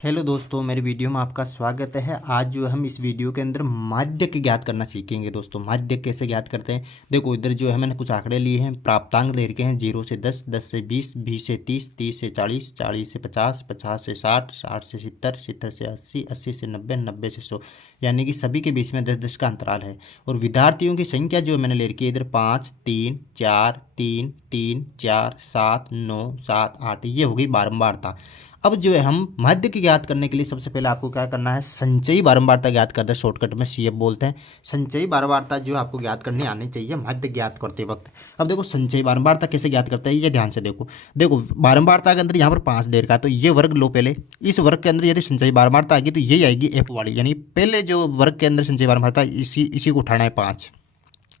Hello दोस्तों, मेरे video में आपका स्वागत है। आज जो हम इस वीडियो के अंदर माध्यक ज्ञात करना सीखेंगे। दोस्तों, माध्यक कैसे ज्ञात करते हैं। देखो, इधर जो है मैंने कुछ आंकड़े लिए हैं, प्राप्तांक दे रखे हैं 0 से 10, 10 से 20, 20 से 30, 30 से 40, 40 से 50, 50 से 60, 60 से 70, 70 से 80, 80 से 90, 90 से 100, यानी कि सभी के बीच में 10 10 का अंतराल है। और विद्यार्थियों की संख्या जो मैंने ले रखी है इधर 5, 3, 4, 3, 3, 4, 7, 9, 7, 8, ये होगी बारंबारता। अब जो है हम माध्य की ज्ञात करने के लिए सबसे पहले आपको क्या करना है, संचयी बारंबारता ज्ञात करते हैं, शॉर्टकट में सीएफ बोलते हैं। संचयी बारंबारता जो आपको ज्ञात करनी आनी चाहिए माध्य ज्ञात करते वक्त। अब देखो, संचयी बारंबारता कैसे ज्ञात करते हैं, ये ध्यान से देखो। देखो, बारंबारता के अंदर यहाँ पर 5 दे रखा है, तो ये वर्ग लो पहले। इस वर्ग के अंदर यदि संचयी बारंबारता आएगी तो ये आएगी एफ वाली, यानी पहले जो वर्ग के अंदर संचयी बारंबारता इसी को उठाना है 5,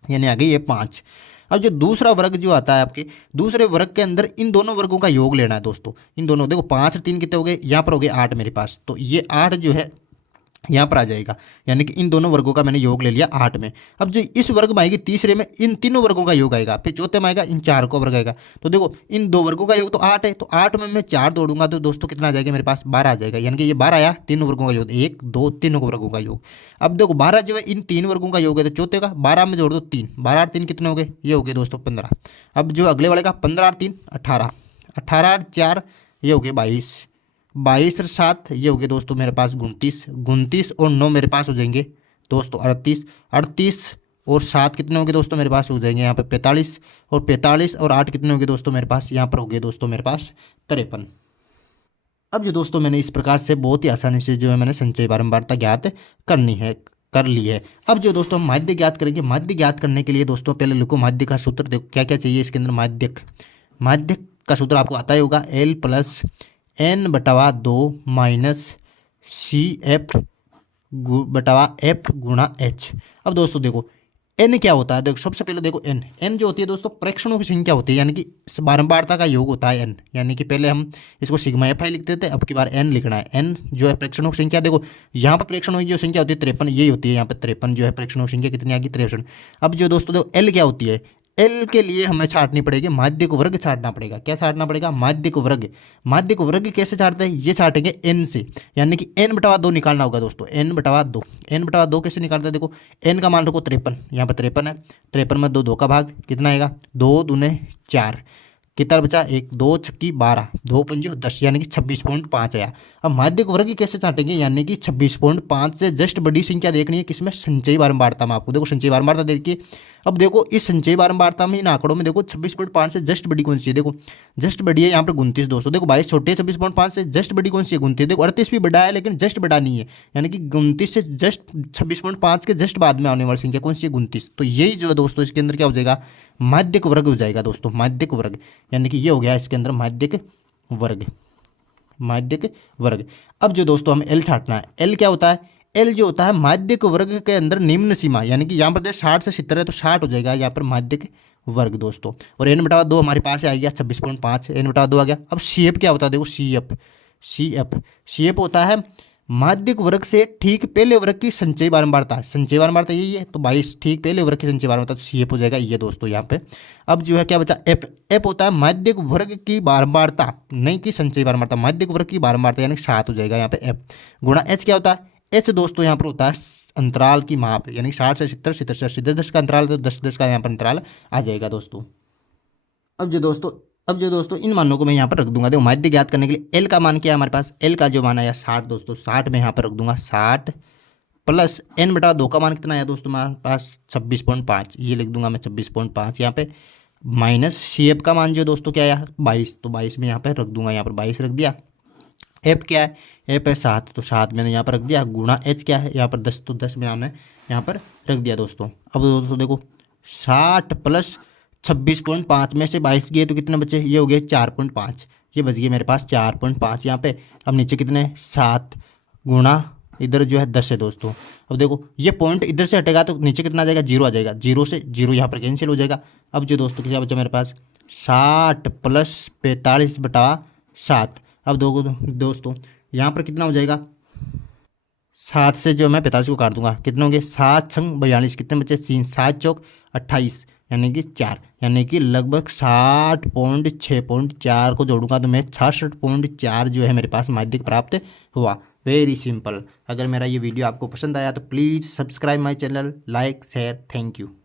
यानी आ गई ये 5। अब जो दूसरा वर्ग जो आता है आपके, दूसरे वर्ग के अंदर इन दोनों वर्गों का योग लेना है दोस्तों। इन दोनों, देखो 5 और 3 कितने हो गए, यहाँ पर हो गए 8 मेरे पास, तो ये 8 जो है यहाँ पर आ जाएगा, यानी कि इन दोनों वर्गों का मैंने योग ले लिया 8 में। अब जो इस वर्ग में आएगी तीसरे में, इन तीनों वर्गों का योग आएगा, फिर चौथे में आएगा इन 4 का वर्ग आएगा। तो देखो, इन दो वर्गों का योग तो 8 है, तो 8 में मैं 4 जोड़ूंगा तो दोस्तों कितना आ जाएगा मेरे पास, 12 आ जाएगा। यानी कि ये 12 आया, तीनों वर्गों का योग, 1 2 तीनों वर्गों का योग। अब देखो 12 जो है इन 3 वर्गों का योग है, तो चौथे का 12 में जोड़ दो 3, 12 और 3 कितने हो गए, ये हो गए दोस्तों 15। अब जो अगले वाले का 15 और 3 18, 18 और 4 ये हो गए 22, 22 और 7 ये हो गए दोस्तों मेरे पास 29, 29 और 9 मेरे पास हो जाएंगे दोस्तों 38, 38 और 7 कितने होंगे दोस्तों मेरे पास हो जाएंगे यहाँ पे 45, और 45 और 8 कितने होंगे दोस्तों मेरे पास, यहाँ पर हो गए दोस्तों मेरे पास 53। अब जो दोस्तों मैंने इस प्रकार से बहुत ही आसानी से जो है मैंने संचयी बारंबारता ज्ञात करनी है, कर ली है। अब जो दोस्तों हम माध्य ज्ञात करेंगे, माध्य ज्ञात करने के लिए दोस्तों पहले लिखो माध्य का सूत्र। देखो क्या क्या चाहिए इसके अंदर, माध्यक, माध्यक का सूत्र आपको आता ही होगा, L प्लस एन बटावा 2 माइनस सी एफ बटावा एफ गुणा एच। अब दोस्तों देखो एन क्या होता है, देखो सबसे पहले देखो एन, एन जो होती है दोस्तों प्रेक्षणों की संख्या होती है, यानी कि बारंबारता का योग होता है एन। यानी कि पहले हम इसको सिग्मा एफ आई लिखते थे, अब की बार एन लिखना है। एन जो है प्रेक्षणों की संख्या, देखो यहाँ पर प्रेक्षणों की जो संख्या होती है 53, यही होती है यहाँ पर 53 जो है प्रेक्षणों की संख्या कितनी आ गई, 63। अब जो दोस्तों देखो एल क्या होती है, एल के लिए हमें छाटनी पड़ेगी माध्यक वर्ग, छाटना पड़ेगा। क्या छाटना पड़ेगा, माध्यक वर्ग। माध्यक वर्ग कैसे छाटते हैं, ये छाटेंगे एन से, यानी कि एन बटावा 2 निकालना होगा दोस्तों, एन बटावा 2। एन बटावा 2 कैसे निकालते हैं, देखो एन का मान रखो 53, यहाँ पर 53 है, 53 में 2 का भाग कितना आएगा, 2 दूने 4, कितना बचा 1, 2 छक्की 12, 2 पंजे 10, यानी कि 26.5 आया। अब माध्यक वर्ग की कैसे छाटेंगे, यानी कि 26.5 से जस्ट बड़ी संख्या देखनी है किसमें, संचयी बारंबारता में। आपको देखो संचयी बारंबारता देखिए, अब देखो इस संचयी बारंबारता में इन आंकड़ों में देखो 26.5 से जस्ट बड़ी कौन सी है, देखो जस्ट बड़ी है यहाँ पर 29 दोस्तों। देखो 22 छोटे है, 26.5 से जस्ट बड़ी कौन सी है, 29। देखो 38 भी बड़ा है लेकिन जस्ट बड़ा नहीं है, यानी कि 29 से जस्ट 26.5 के जस्ट बाद में आने वाली संख्या कौन सी है, 29। तो यही जो है दोस्तों इसके अंदर क्या हो जाएगा, माध्यक वर्ग हो जाएगा दोस्तों, माध्यक वर्ग, यानी कि ये हो गया इसके अंदर माध्यक वर्ग, माध्यक वर्ग। अब जो दोस्तों हम एल छाटना है, एल क्या होता है, एल जो होता है माध्यक वर्ग के अंदर निम्न सीमा, यानी कि यहाँ पर 60 से 70 है तो 60 हो जाएगा यहाँ पर माध्यक वर्ग दोस्तों। और एन बटा 2 हमारे पास आ गया 26.5, एन बटा 2 आ गया। अब सी एफ क्या होता है, देखो C F, C F, C F होता है माध्यक वर्ग से ठीक पहले वर्ग की संचयी बारंबारता, संचयी बारंबारता यही है, तो 22 ठीक पहले वर्ग की संचयी बारंबारता, तो सी एफ हो जाएगा ये दोस्तों यहाँ पे। अब जो है क्या बचा, एफ, एफ होता है माध्यक वर्ग की बारंबारता, नहीं कि संचयी बारंबारता, माध्यक वर्ग की बारंबारता, यानी 7 हो जाएगा यहाँ पे एफ, गुणा एच क्या होता है, एच दोस्तों यहाँ पर होता है अंतराल की माप, यानी 60 से 70, 70 से 80, 10 का अंतराल, तो 10 10 का यहाँ पर अंतराल आ जाएगा दोस्तों। अब जो दोस्तों इन मानों को मैं यहाँ पर रख दूंगा। देखो माध्य ज्ञात करने के लिए एल का मान क्या है हमारे पास, एल का जो मान आया 60 दोस्तों, 60 में यहाँ पर रख दूंगा 60 प्लस एन बटा 2 का मान कितना आया दोस्तों हमारे पास 26.5, ये लिख दूंगा मैं 26.5 यहाँ पे, माइनस सी एफ का मान जो दोस्तों क्या आया 22, तो 22 में यहाँ पर रख दूंगा, यहाँ पर 22 रख दिया। एफ क्या है, एफ है 7, तो 7 मैंने यहाँ पर रख दिया, गुणा एच क्या है यहाँ पर 10, तो 10 में हमने यहाँ पर रख दिया दोस्तों। अब दोस्तों देखो 60 प्लस 26.5 में से 22 गए तो कितने बचे, ये हो गए 4.5, ये बच गए मेरे पास 4.5 यहाँ पे। अब नीचे कितने 7 गुणा इधर जो है 10 है दोस्तों। अब देखो ये पॉइंट इधर से हटेगा तो नीचे कितना आ जाएगा, 0 आ जाएगा, 0 से 0 यहाँ पर कैंसिल हो जाएगा। अब जो दोस्तों क्या बचा मेरे पास 60 प्लस 45 बटा 7। अब दोस्तों यहाँ पर कितना हो जाएगा 7 से जो मैं 45 को काट दूंगा, कितने होंगे 7 छंग 42, कितने बचे 3, 7 चौक 28, यानी कि 4, यानी कि लगभग 60.6.4 को जोड़ूंगा तो मैं 66.4 जो है मेरे पास माध्यिक प्राप्त हुआ। Very simple. अगर मेरा ये वीडियो आपको पसंद आया तो please subscribe my channel, like share, thank you.